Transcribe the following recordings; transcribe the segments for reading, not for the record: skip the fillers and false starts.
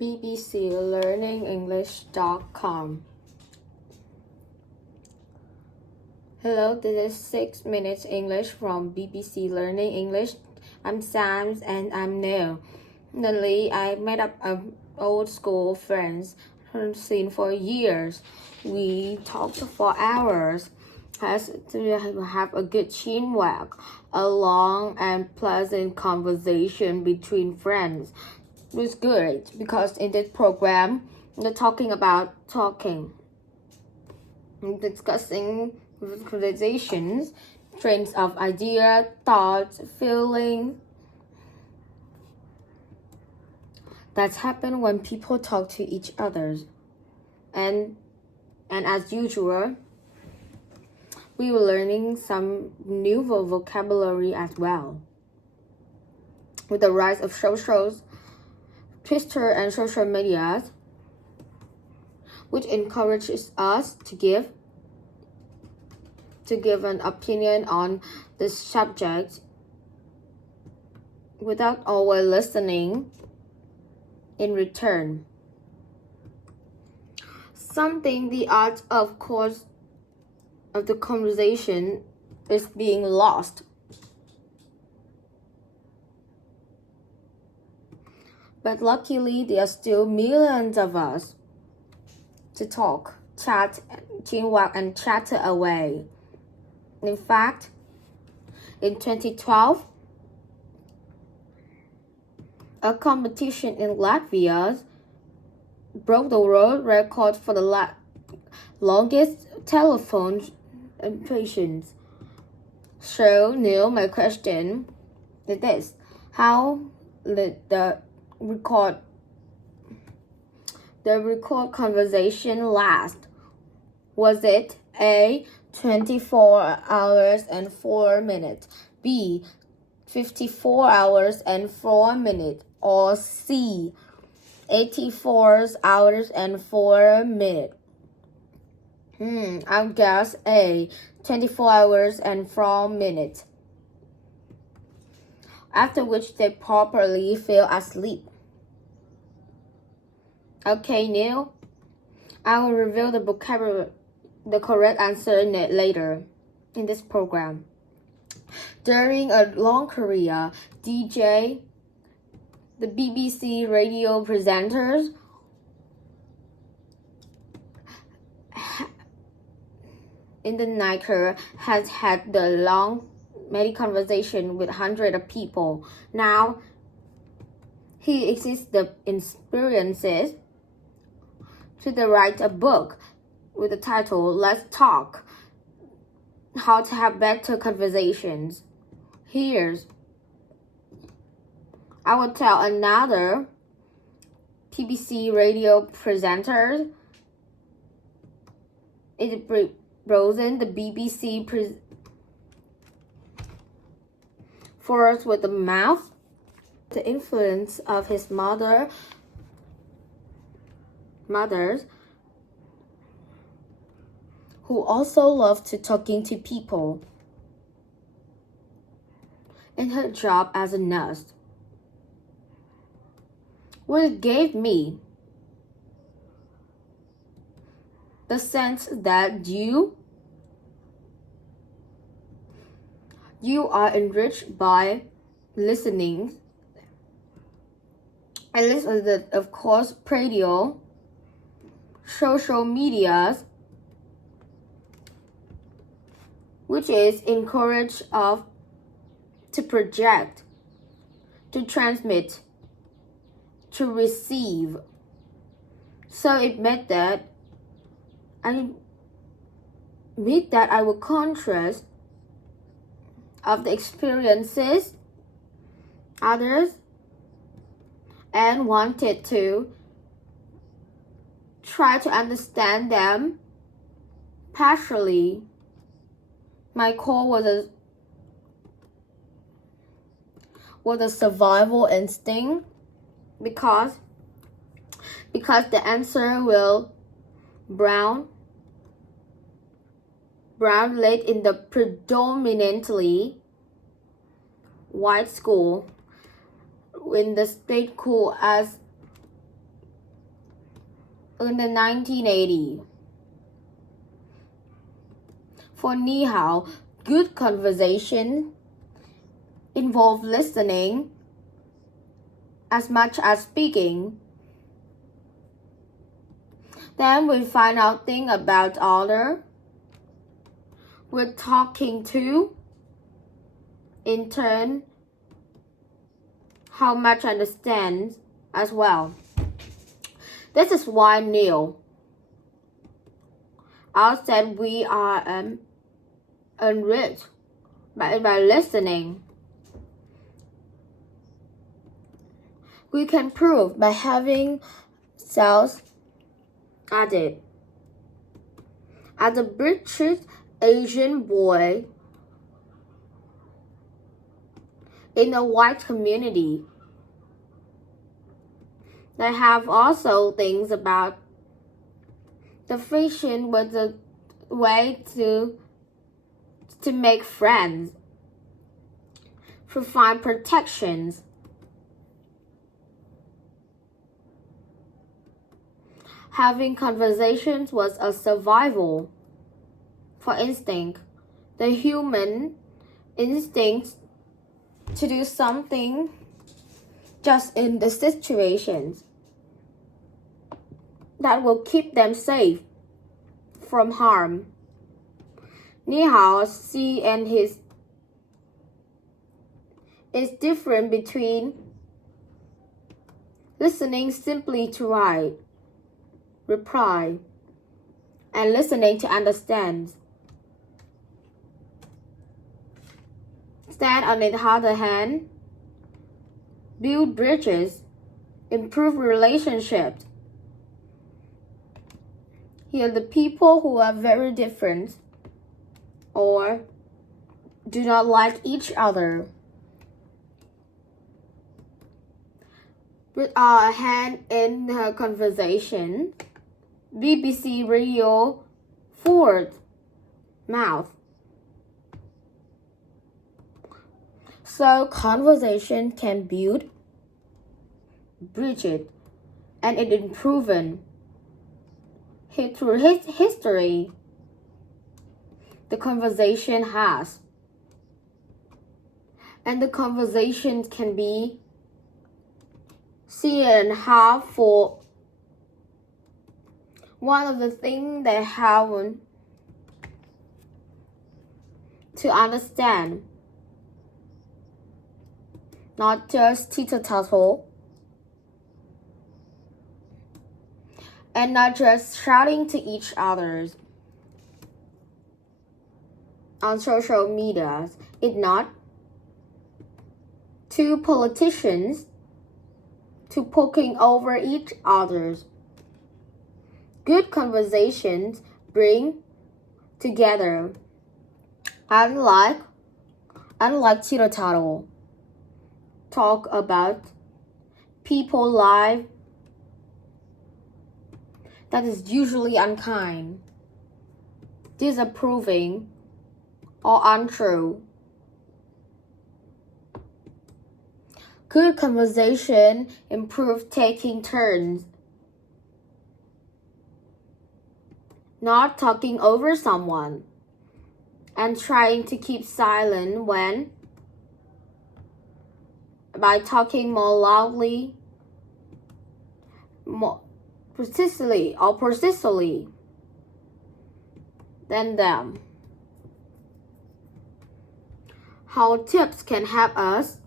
bbclearningenglish.com. Hello, this is 6 Minutes English from BBC Learning English. I'm Sam and I'm new. Lately, I met up old school friends seen for years. We talked for hours. Has to have a good teamwork, a long and pleasant conversation between friends. It was good because in this program, they're talking about talking, discussing visualizations, trains of ideas, thoughts, feelings. That's happened when people talk to each other. And as usual, we were learning some new vocabulary as well. With the rise of socials, Twitter and social media, which encourages us to give an opinion on the subject without always listening in return. Something the art of course of the conversation is being lost. But luckily, there are still millions of us to talk, chat, teamwork, and chatter away. In fact, in 2012, a competition in Latvia broke the world record for the longest telephone impressions. So, Neil, my question is this: how did the record conversation last? Was it A, 24 hours and 4 minutes, B, 54 hours and 4 minutes, or C, 84 hours and 4 minutes? I guess A, 24 hours and 4 minutes. After which they properly fell asleep. Okay, Neil, I will reveal the correct answer later in this program. During a long career, the BBC radio presenters in the Niger has had the long, many conversations with hundreds of people. Now, he exists the experiences to write a book with the title Let's Talk, How to Have Better Conversations. I will tell another BBC radio presenter is Rosen, the BBC first with the mouth, the influence of his mothers, who also loved to talking to people, and her job as a nurse, which gave me the sense that you are enriched by listening, and listen, of course, radio, social media, which is encouraged to project, to transmit, to receive. So it meant that I will contrast of the experiences others and wanted to try to understand them partially. My core was a survival instinct because the answer will brown late in the predominantly white school in the state school as in the 1980s. For ni hao, good conversation involves listening as much as speaking. Then we find out things about other we're talking to. In turn, how much understands as well. This is why Neil said we are enriched by listening. We can prove by having cells added. As a British Asian boy in a white community, they have also things about the fiction was a way to make friends, to find protections. Having conversations was a survival. For instinct, the human instinct to do something just in the situations that will keep them safe from harm. Ni hao, C and his is different between listening simply to reply, and listening to understand. Stand, on the other hand, build bridges, improve relationships. Here, the people who are very different or do not like each other with our hand in the conversation. BBC Radio 4 mouth. So conversation can build bridges, and it is proven through history. The conversation has, and the conversation can be seen and have for one of the things they have to understand, not just teeter-totter, and not just shouting to each other on social media. It's not two politicians to poking over each other's. Good conversations bring together, unlike teeter-totter. Talk about people's lives that is usually unkind, disapproving, or untrue. Good conversation improves taking turns, not talking over someone, and trying to keep silent when by talking more loudly, more persistently than them. How tips can help us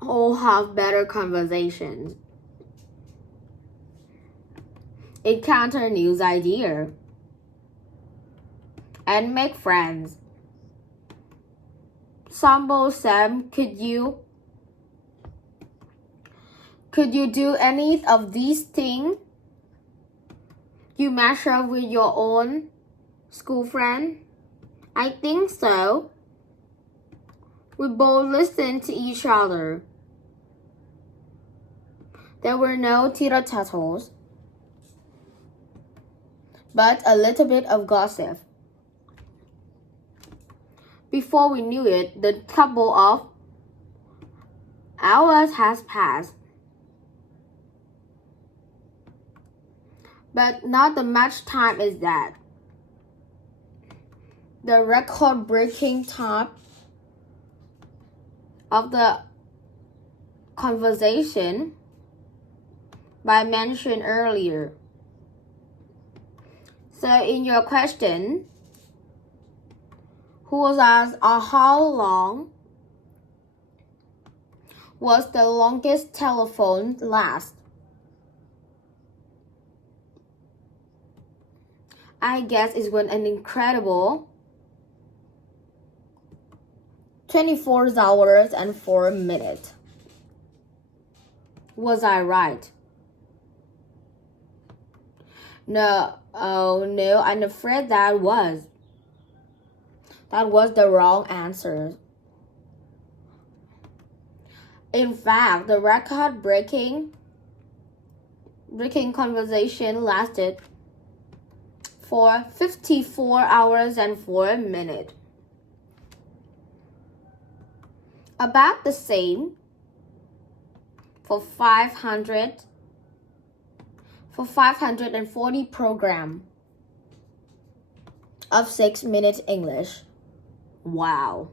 all have better conversations. Encounter new ideas and make friends. Sambo Sam, could you do any of these things? You match up with your own school friend? I think so. We both listened to each other. There were no teeter-totters, but a little bit of gossip. Before we knew it, the couple of hours has passed. But not the much time is that. The record-breaking time of the conversation I mentioned earlier. So in your question, who was asked how long was the longest telephone last? I guess it was an incredible 24 hours and 4 minutes. Was I right? No, oh no, I'm afraid that was the wrong answer. In fact, the record-breaking conversation lasted for 54 hours and 4 minutes. About the same for 540 program of 6 minutes English. Wow.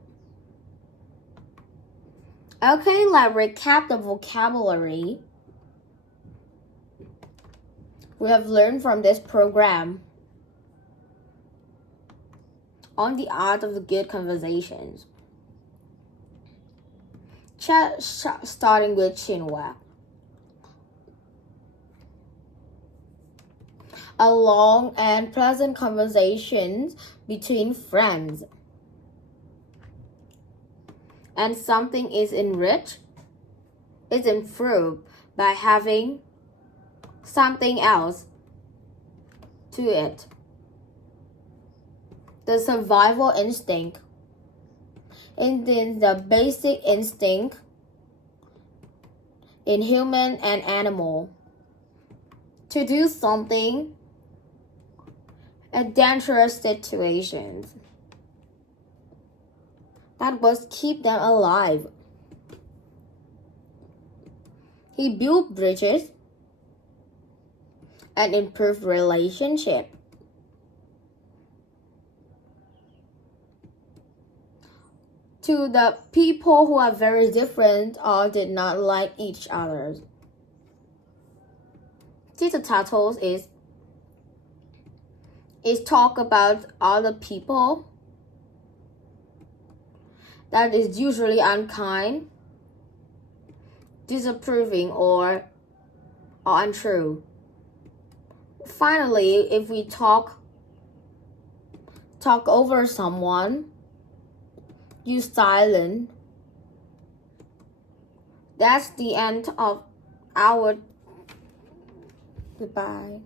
Okay, let's recap the vocabulary we have learned from this program on the art of good conversations. Starting with Xinhua. A long and pleasant conversations between friends. And something is enriched, is improved by having something else to it. The survival instinct. It is the basic instinct in human and animal to do something in dangerous situations. That was keep them alive. He built bridges and improved relationship. To the people who are very different or did not like each other. These titles is talk about other people that is usually unkind, disapproving, or untrue. Finally, if we talk over someone, use silence. That's the end of our goodbye.